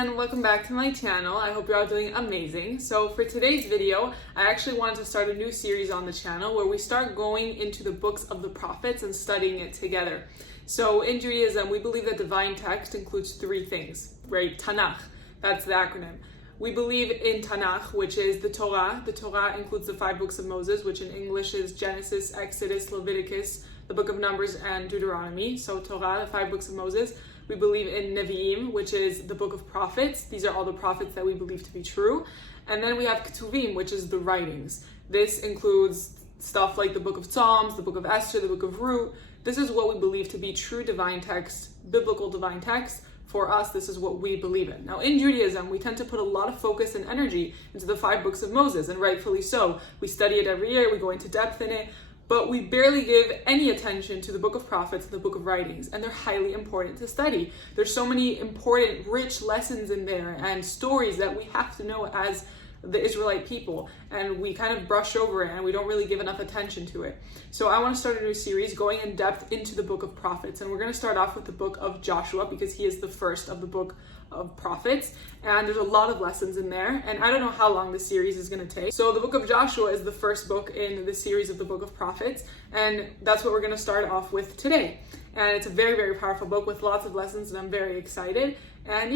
and welcome back to my channel. I hope you're all doing amazing. So for today's video, I actually wanted to start a new series on the channel where we start going into the books of the prophets and studying it together. So in Judaism, we believe that divine text includes three things, right? Tanakh, that's the acronym. We believe in Tanakh, which is the Torah. The Torah includes the 5 books of Moses, which in English is Genesis, Exodus, Leviticus, the book of Numbers, and Deuteronomy. So Torah, the 5 books of Moses. We believe in Nevi'im, which is the book of prophets. These are all the prophets that we believe to be true. And then we have Ketuvim, which is the writings. This includes stuff like the book of Psalms, the book of Esther, the book of Ruth. This is what we believe to be true divine text, biblical divine text. For us, this is what we believe in. Now, in Judaism, we tend to put a lot of focus and energy into the 5 books of Moses, and rightfully so. We study it every year, we go into depth in it, but we barely give any attention to the book of prophets and the book of writings, and they're highly important to study. There's so many important, rich lessons in there and stories that we have to know as the Israelite people, and we kind of brush over it and we don't really give enough attention to it. So I want to start a new series going in depth into the book of prophets, and we're going to start off with the book of Joshua because he is the first of the book of prophets, and there's a lot of lessons in there, and I don't know how long this series is going to take. So the book of Joshua is the first book in the series of the book of prophets, and that's what we're going to start off with today. And it's a very, very powerful book with lots of lessons, and I'm very excited. And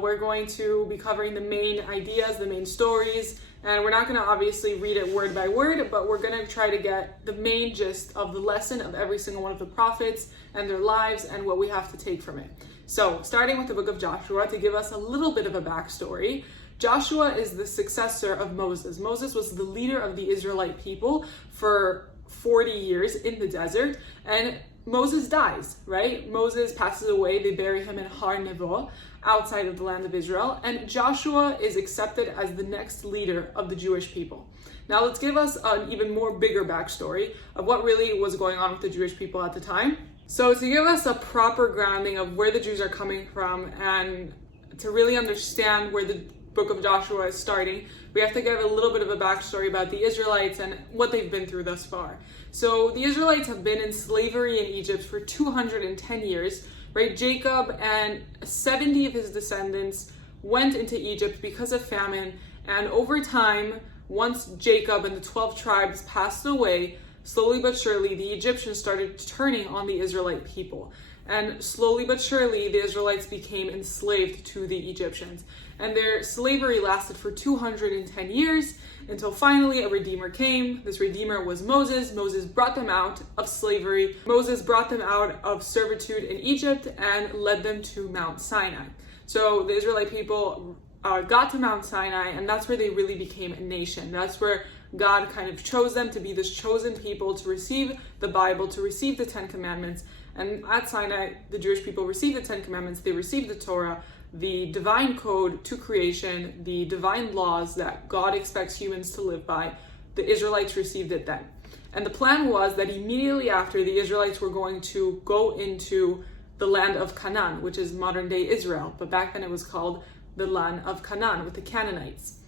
we're going to be covering the main ideas, the main stories, and we're not going to obviously read it word by word, but we're going to try to get the main gist of the lesson of every single one of the prophets and their lives and what we have to take from it. So starting with the book of Joshua, to give us a little bit of a backstory, Joshua is the successor of Moses. Moses was the leader of the Israelite people for 40 years in the desert, and Moses dies, right? Moses passes away. They bury him in Har Nevo, outside of the land of Israel, and Joshua is accepted as the next leader of the Jewish people. Now let's give us an even more bigger backstory of what really was going on with the Jewish people at the time. So to give us a proper grounding of where the Jews are coming from and to really understand where the book of Joshua is starting, we have to give a little bit of a backstory about the Israelites and what they've been through thus far. So the Israelites have been in slavery in Egypt for 210 years, right? Jacob and 70 of his descendants went into Egypt because of famine, and over time, once Jacob and the 12 tribes passed away, slowly but surely the Egyptians started turning on the Israelite people. And slowly but surely, the Israelites became enslaved to the Egyptians. And their slavery lasted for 210 years until finally a redeemer came. This redeemer was Moses. Moses brought them out of slavery. Moses brought them out of servitude in Egypt and led them to Mount Sinai. So the Israelite people got to Mount Sinai, and that's where they really became a nation. That's where God kind of chose them to be this chosen people to receive the Bible, to receive the 10 Commandments. And at Sinai, the Jewish people received the 10 Commandments, they received the Torah, the divine code to creation, the divine laws that God expects humans to live by. The Israelites received it then. And the plan was that immediately after, the Israelites were going to go into the land of Canaan, which is modern day Israel. But back then it was called the land of Canaan with the Canaanites.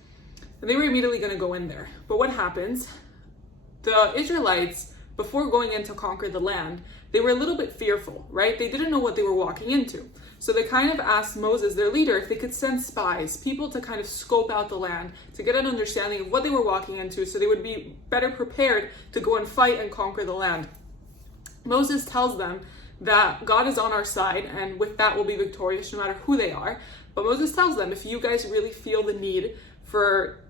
And they were immediately going to go in there. But what happens? The Israelites, before going in to conquer the land, they were a little bit fearful, right? They didn't know what they were walking into. So they kind of asked Moses, their leader, if they could send spies, people to kind of scope out the land, to get an understanding of what they were walking into so they would be better prepared to go and fight and conquer the land. Moses tells them that God is on our side, and with that we'll be victorious no matter who they are. But Moses tells them, if you guys really feel the need for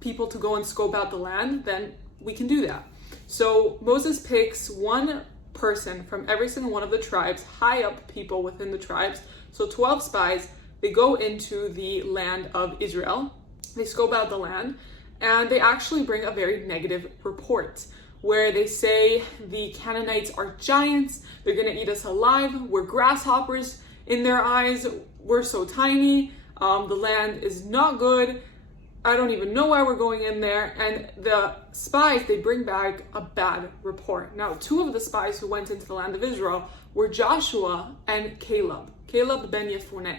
people to go and scope out the land, then we can do that. So Moses picks one person from every single one of the tribes, high up people within the tribes. So 12 spies, they go into the land of Israel. They scope out the land, and they actually bring a very negative report where they say the Canaanites are giants, they're going to eat us alive, we're grasshoppers in their eyes, we're so tiny, the land is not good, I don't even know why we're going in there. And the spies, they bring back a bad report. Now, 2 of the spies who went into the land of Israel were Joshua and Caleb ben Yefuneh.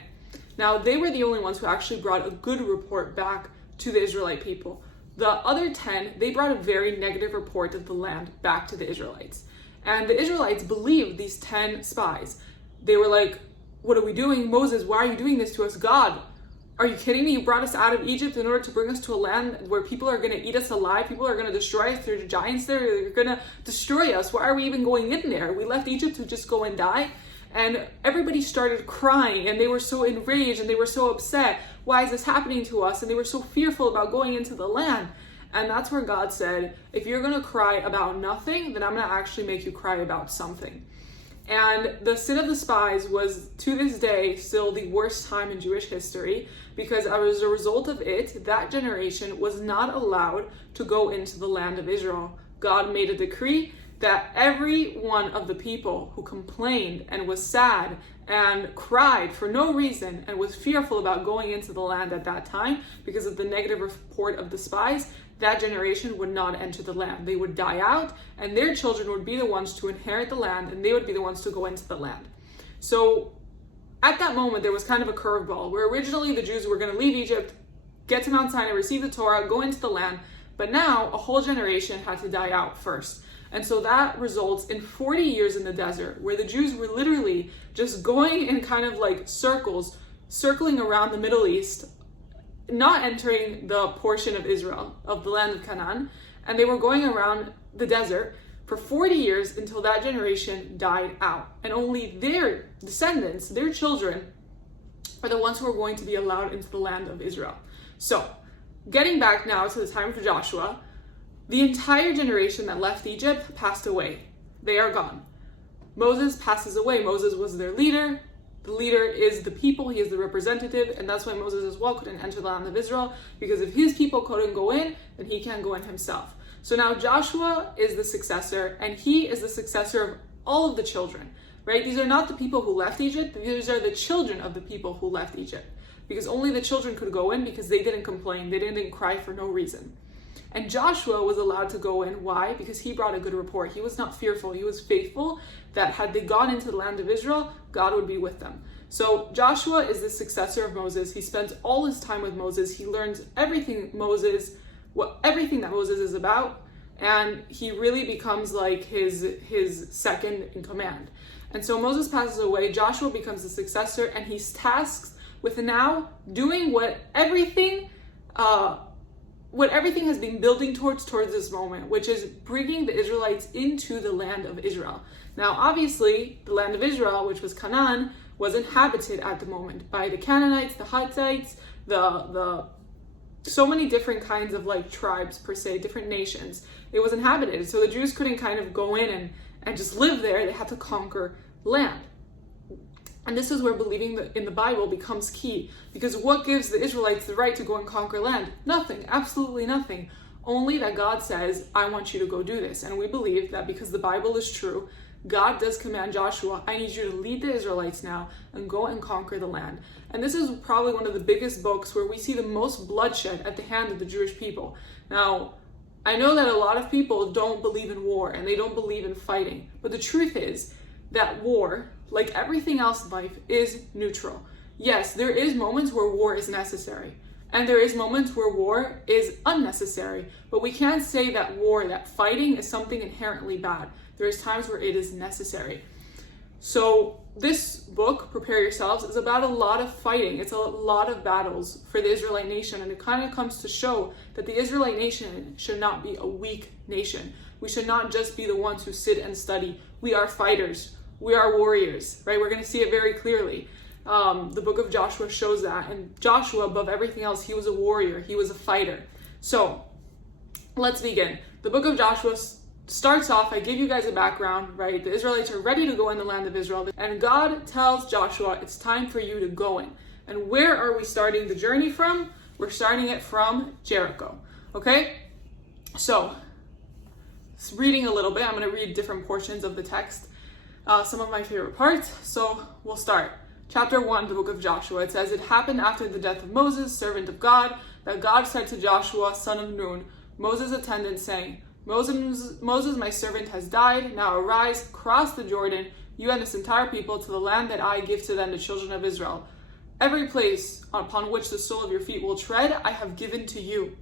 Now, they were the only ones who actually brought a good report back to the Israelite people. The other 10, they brought a very negative report of the land back to the Israelites. And the Israelites believed these 10 spies. They were like, what are we doing? Moses, why are you doing this to us? God, are you kidding me? You brought us out of Egypt in order to bring us to a land where people are going to eat us alive. People are going to destroy us. There are giants there. They're going to destroy us. Why are we even going in there? We left Egypt to just go and die. And everybody started crying, and they were so enraged and they were so upset. Why is this happening to us? And they were so fearful about going into the land. And that's where God said, if you're going to cry about nothing, then I'm going to actually make you cry about something. And the sin of the spies was, to this day, still the worst time in Jewish history, because as a result of it, that generation was not allowed to go into the land of Israel. God made a decree that every one of the people who complained and was sad and cried for no reason and was fearful about going into the land at that time because of the negative report of the spies, that generation would not enter the land. They would die out, and their children would be the ones to inherit the land, and they would be the ones to go into the land. So at that moment, there was kind of a curveball where originally the Jews were going to leave Egypt, get to Mount Sinai, receive the Torah, go into the land, but now a whole generation had to die out first. And so that results in 40 years in the desert, where the Jews were literally just going in kind of like circles, circling around the Middle East, not entering the portion of Israel, of the land of Canaan, and they were going around the desert for 40 years until that generation died out. And only their descendants, their children, are the ones who are going to be allowed into the land of Israel. So, getting back now to the time of Joshua, the entire generation that left Egypt passed away. They are gone. Moses passes away. Moses was their leader. The leader is the people, he is the representative, and that's why Moses as well couldn't enter the land of Israel, because if his people couldn't go in, then he can't go in himself. So now Joshua is the successor, and he is the successor of all of the children, right? These are not the people who left Egypt, these are the children of the people who left Egypt, because only the children could go in because they didn't complain, they didn't cry for no reason. And Joshua was allowed to go in. Why? Because he brought a good report. He was not fearful. He was faithful that had they gone into the land of Israel, God would be with them. So Joshua is the successor of Moses. He spends all his time with Moses. He learns everything that Moses is about, and he really becomes like his second in command. And so Moses passes away. Joshua becomes the successor, and he's tasked with now doing what everything has been building towards this moment, which is bringing the Israelites into the land of Israel. Now, obviously, the land of Israel, which was Canaan, was inhabited at the moment by the Canaanites, the Hittites, the so many different kinds of like tribes per se, different nations. It was inhabited, so the Jews couldn't kind of go in and just live there. They had to conquer land. And this is where believing in the Bible becomes key, because what gives the Israelites the right to go and conquer land? Nothing, absolutely nothing. Only that God says, I want you to go do this. And we believe that because the Bible is true, God does command Joshua, I need you to lead the Israelites now and go and conquer the land. And this is probably one of the biggest books where we see the most bloodshed at the hand of the Jewish people. Now, I know that a lot of people don't believe in war and they don't believe in fighting, but the truth is that war, like everything else in life, is neutral. Yes, there is moments where war is necessary, and there is moments where war is unnecessary, but we can't say that fighting is something inherently bad. There is times where it is necessary. So this book, Prepare Yourselves, is about a lot of fighting. It's a lot of battles for the Israelite nation, and it kind of comes to show that the Israelite nation should not be a weak nation. We should not just be the ones who sit and study. We are fighters. We are warriors, right? We're going to see it very clearly. The book of Joshua shows that. And Joshua, above everything else, he was a warrior. He was a fighter. So let's begin. The book of Joshua starts off, I give you guys a background, right? The Israelites are ready to go in the land of Israel. And God tells Joshua, it's time for you to go in. And where are we starting the journey from? We're starting it from Jericho, okay? So, reading a little bit, I'm going to read different portions of the text. Some of my favorite parts. So we'll start. Chapter 1, the book of Joshua. It says, it happened after the death of Moses, servant of God, that God said to Joshua, son of Nun, Moses' attendant, saying, Moses, my servant, has died. Now arise, cross the Jordan, you and this entire people, to the land that I give to them, the children of Israel. Every place upon which the sole of your feet will tread, I have given to you.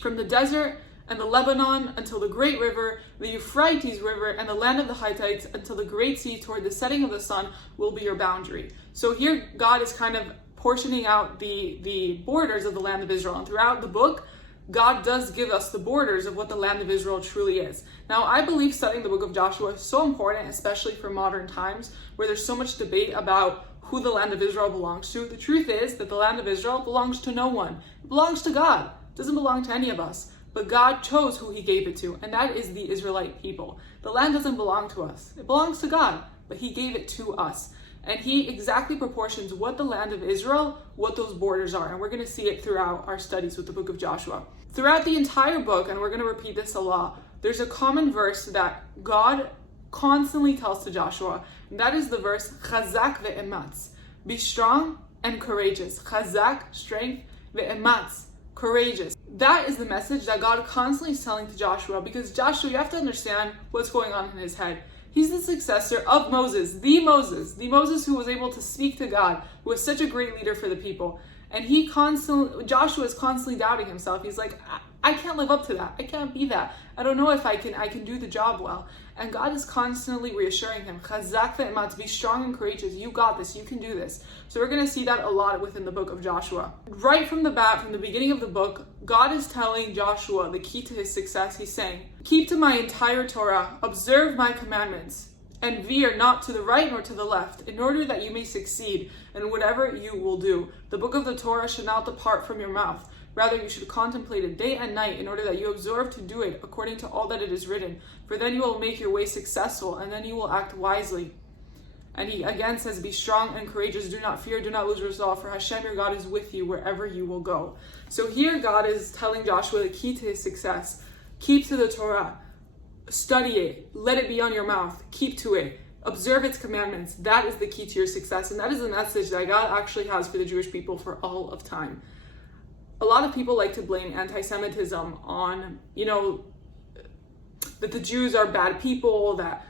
From the desert and the Lebanon until the great river, the Euphrates River, and the land of the Hittites until the great sea toward the setting of the sun will be your boundary. So here God is kind of portioning out the borders of the land of Israel. And throughout the book, God does give us the borders of what the land of Israel truly is. Now, I believe studying the book of Joshua is so important, especially for modern times, where there's so much debate about who the land of Israel belongs to. The truth is that the land of Israel belongs to no one. It belongs to God. It doesn't belong to any of us. But God chose who he gave it to, and that is the Israelite people. The land doesn't belong to us. It belongs to God, but he gave it to us. And he exactly proportions what the land of Israel, what those borders are. And we're going to see it throughout our studies with the book of Joshua. Throughout the entire book, and we're going to repeat this a lot, there's a common verse that God constantly tells to Joshua, and that is the verse, Chazak ve'ematz. Be strong and courageous. Chazak, strength, ve'ematz, courageous. That is the message that God constantly is telling to Joshua, because Joshua, you have to understand what's going on in his head. He's the successor of Moses, the Moses who was able to speak to God, who was such a great leader for the people. And Joshua is constantly doubting himself. He's like, I can't live up to that. I can't be that. I don't know if I can do the job well. And God is constantly reassuring him, Chazak ve'ematz, be strong and courageous. You got this. You can do this. So we're going to see that a lot within the book of Joshua. Right from the bat, from the beginning of the book, God is telling Joshua the key to his success. He's saying, keep to my entire Torah, observe my commandments, and veer not to the right nor to the left, in order that you may succeed in whatever you will do. The book of the Torah should not depart from your mouth. Rather, you should contemplate it day and night, in order that you observe to do it according to all that it is written. For then you will make your way successful, and then you will act wisely. And he again says, be strong and courageous. Do not fear, do not lose resolve, for Hashem your God is with you wherever you will go. So here God is telling Joshua the key to his success. Keep to the Torah. Study it. Let it be on your mouth. Keep to it. Observe its commandments. That is the key to your success. And that is the message that God actually has for the Jewish people for all of time. A lot of people like to blame anti-Semitism on, that the Jews are bad people, that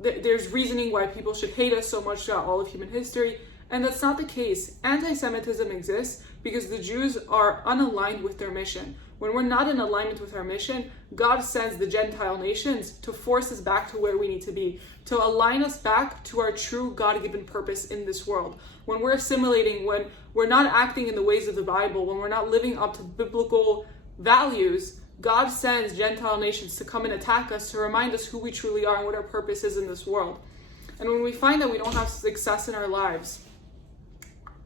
there's reasoning why people should hate us so much throughout all of human history. And that's not the case. Anti-Semitism exists because the Jews are unaligned with their mission. When we're not in alignment with our mission, God sends the Gentile nations to force us back to where we need to be, to align us back to our true God-given purpose in this world. When we're assimilating, when we're not acting in the ways of the Bible, when we're not living up to biblical values, God sends Gentile nations to come and attack us, to remind us who we truly are and what our purpose is in this world. And when we find that we don't have success in our lives,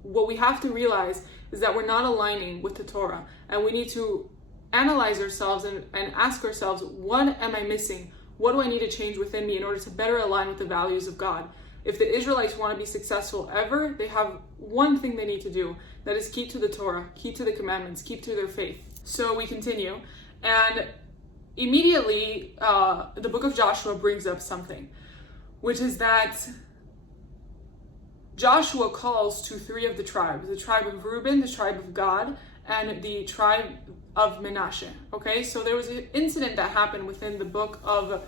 what we have to realize is that we're not aligning with the Torah, and we need to analyze ourselves and ask ourselves, what am I missing? What do I need to change within me in order to better align with the values of God? If the Israelites want to be successful ever, they have one thing they need to do, that is keep to the Torah, keep to the commandments, keep to their faith. So we continue, and immediately the book of Joshua brings up something, which is that Joshua calls to three of the tribes, the tribe of Reuben, the tribe of Gad, and the tribe of Manasseh. Okay, so there was an incident that happened within the book of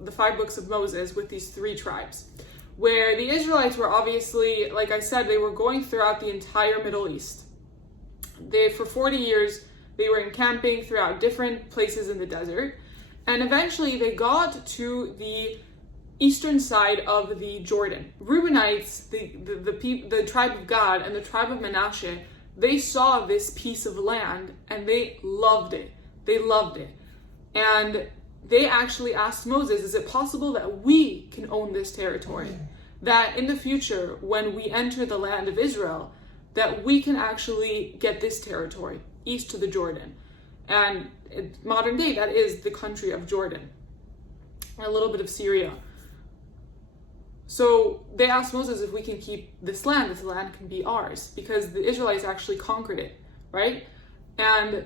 the 5 books of Moses with these 3 tribes, where the Israelites were obviously, like I said, they were going throughout the entire Middle East. For 40 years, they were encamping throughout different places in the desert, and eventually they got to the eastern side of the Jordan. Reubenites, the tribe of Gad and the tribe of Manasseh, they saw this piece of land and they loved it. They loved it. And they actually asked Moses, is it possible that we can own this territory? That in the future, when we enter the land of Israel, that we can actually get this territory east to the Jordan. And in modern day, that is the country of Jordan, and a little bit of Syria. So they asked Moses if we can keep this land can be ours, because the Israelites actually conquered it, right? And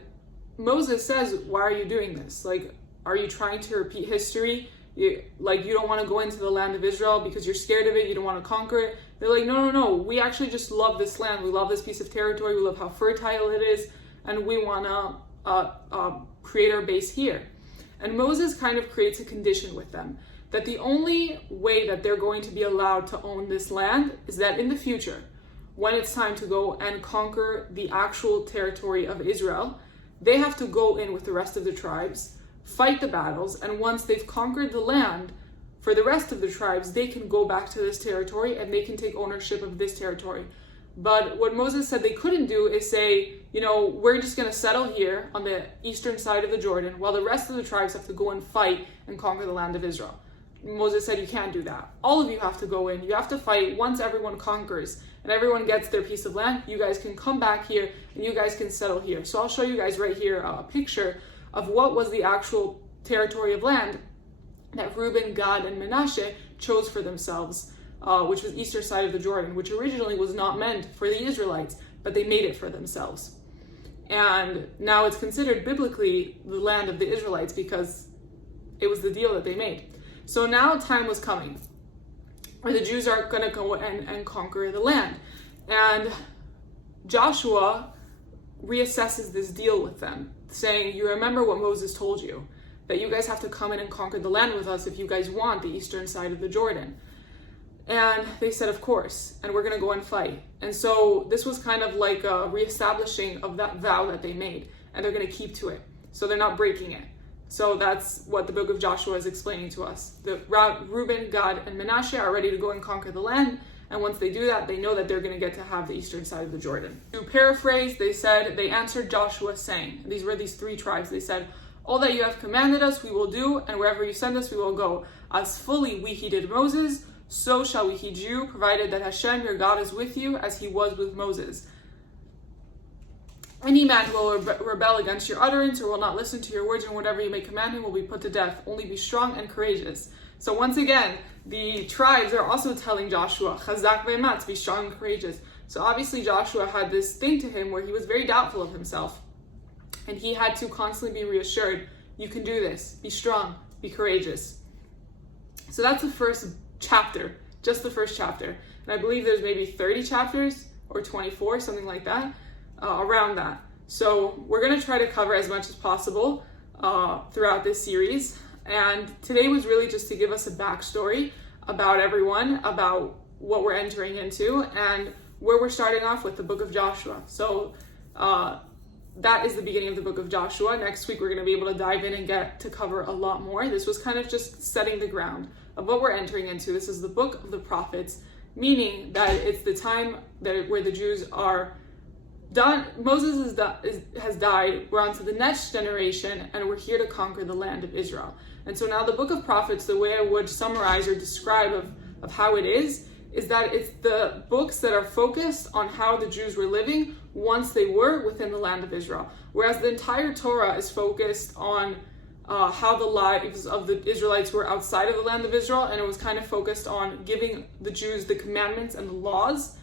Moses says, why are you doing this? Like, are you trying to repeat history? You don't want to go into the land of Israel because you're scared of it, you don't want to conquer it. They're like, no, we actually just love this land. We love this piece of territory. We love how fertile it is, and we want to create our base here. And Moses kind of creates a condition with them, that the only way that they're going to be allowed to own this land is that in the future, when it's time to go and conquer the actual territory of Israel, they have to go in with the rest of the tribes, fight the battles, and once they've conquered the land, for the rest of the tribes, they can go back to this territory and they can take ownership of this territory. But what Moses said they couldn't do is say, we're just going to settle here on the eastern side of the Jordan while the rest of the tribes have to go and fight and conquer the land of Israel. Moses said, you can't do that. All of you have to go in. You have to fight. Once everyone conquers and everyone gets their piece of land, you guys can come back here and you guys can settle here. So I'll show you guys right here a picture of what was the actual territory of land that Reuben, Gad, and Manasseh chose for themselves, which was eastern side of the Jordan, which originally was not meant for the Israelites, but they made it for themselves. And now it's considered biblically the land of the Israelites because it was the deal that they made. So now time was coming where the Jews are going to go and conquer the land. And Joshua reassesses this deal with them, saying, you remember what Moses told you, that you guys have to come in and conquer the land with us if you guys want the eastern side of the Jordan. And they said, of course, and we're going to go and fight. And so this was kind of like a reestablishing of that vow that they made, and they're going to keep to it. So they're not breaking it. So that's what the book of Joshua is explaining to us. Reuben, Gad, and Manasseh are ready to go and conquer the land. And once they do that, they know that they're going to get to have the eastern side of the Jordan. To paraphrase, they answered Joshua saying, these were these three tribes, they said, all that you have commanded us, we will do, and wherever you send us, we will go. As fully we heeded Moses, so shall we heed you, provided that Hashem, your God, is with you, as he was with Moses. Any man who will rebel against your utterance or will not listen to your words, and whatever you may command him will be put to death. Only be strong and courageous. So once again, the tribes are also telling Joshua, Chazak ve'ematz, be strong and courageous. So obviously Joshua had this thing to him where he was very doubtful of himself. And he had to constantly be reassured, you can do this, be strong, be courageous. So that's the first chapter, just the first chapter. And I believe there's maybe 30 chapters or 24, something like that, around that. So we're going to try to cover as much as possible throughout this series. And today was really just to give us a backstory about everyone, about what we're entering into, and where we're starting off with the book of Joshua. So that is the beginning of the book of Joshua. Next week, we're going to be able to dive in and get to cover a lot more. This was kind of just setting the ground of what we're entering into. This is the book of the prophets, meaning that it's the time where the Jews are done. Moses has died. We're on to the next generation, and we're here to conquer the land of Israel. And so now the book of prophets, the way I would summarize or describe of how it is that it's the books that are focused on how the Jews were living once they were within the land of Israel. Whereas the entire Torah is focused on how the lives of the Israelites were outside of the land of Israel, and it was kind of focused on giving the Jews the commandments and the laws.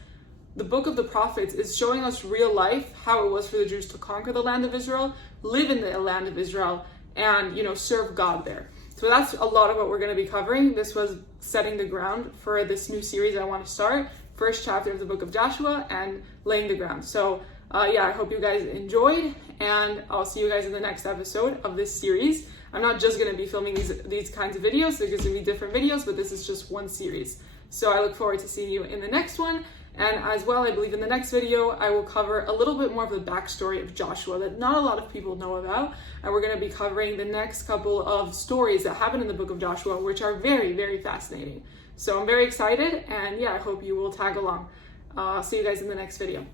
The book of the prophets is showing us real life, how it was for the Jews to conquer the land of Israel, live in the land of Israel, and serve God there. So that's a lot of what we're going to be covering. This was setting the ground for this new series I want to start. First chapter of the book of Joshua and laying the ground. So I hope you guys enjoyed, and I'll see you guys in the next episode of this series. I'm not just going to be filming these kinds of videos. There's going to be different videos, but this is just one series. So I look forward to seeing you in the next one. And as well, I believe in the next video, I will cover a little bit more of the backstory of Joshua that not a lot of people know about. And we're going to be covering the next couple of stories that happen in the book of Joshua, which are very, very fascinating. So I'm very excited, and I hope you will tag along. See you guys in the next video.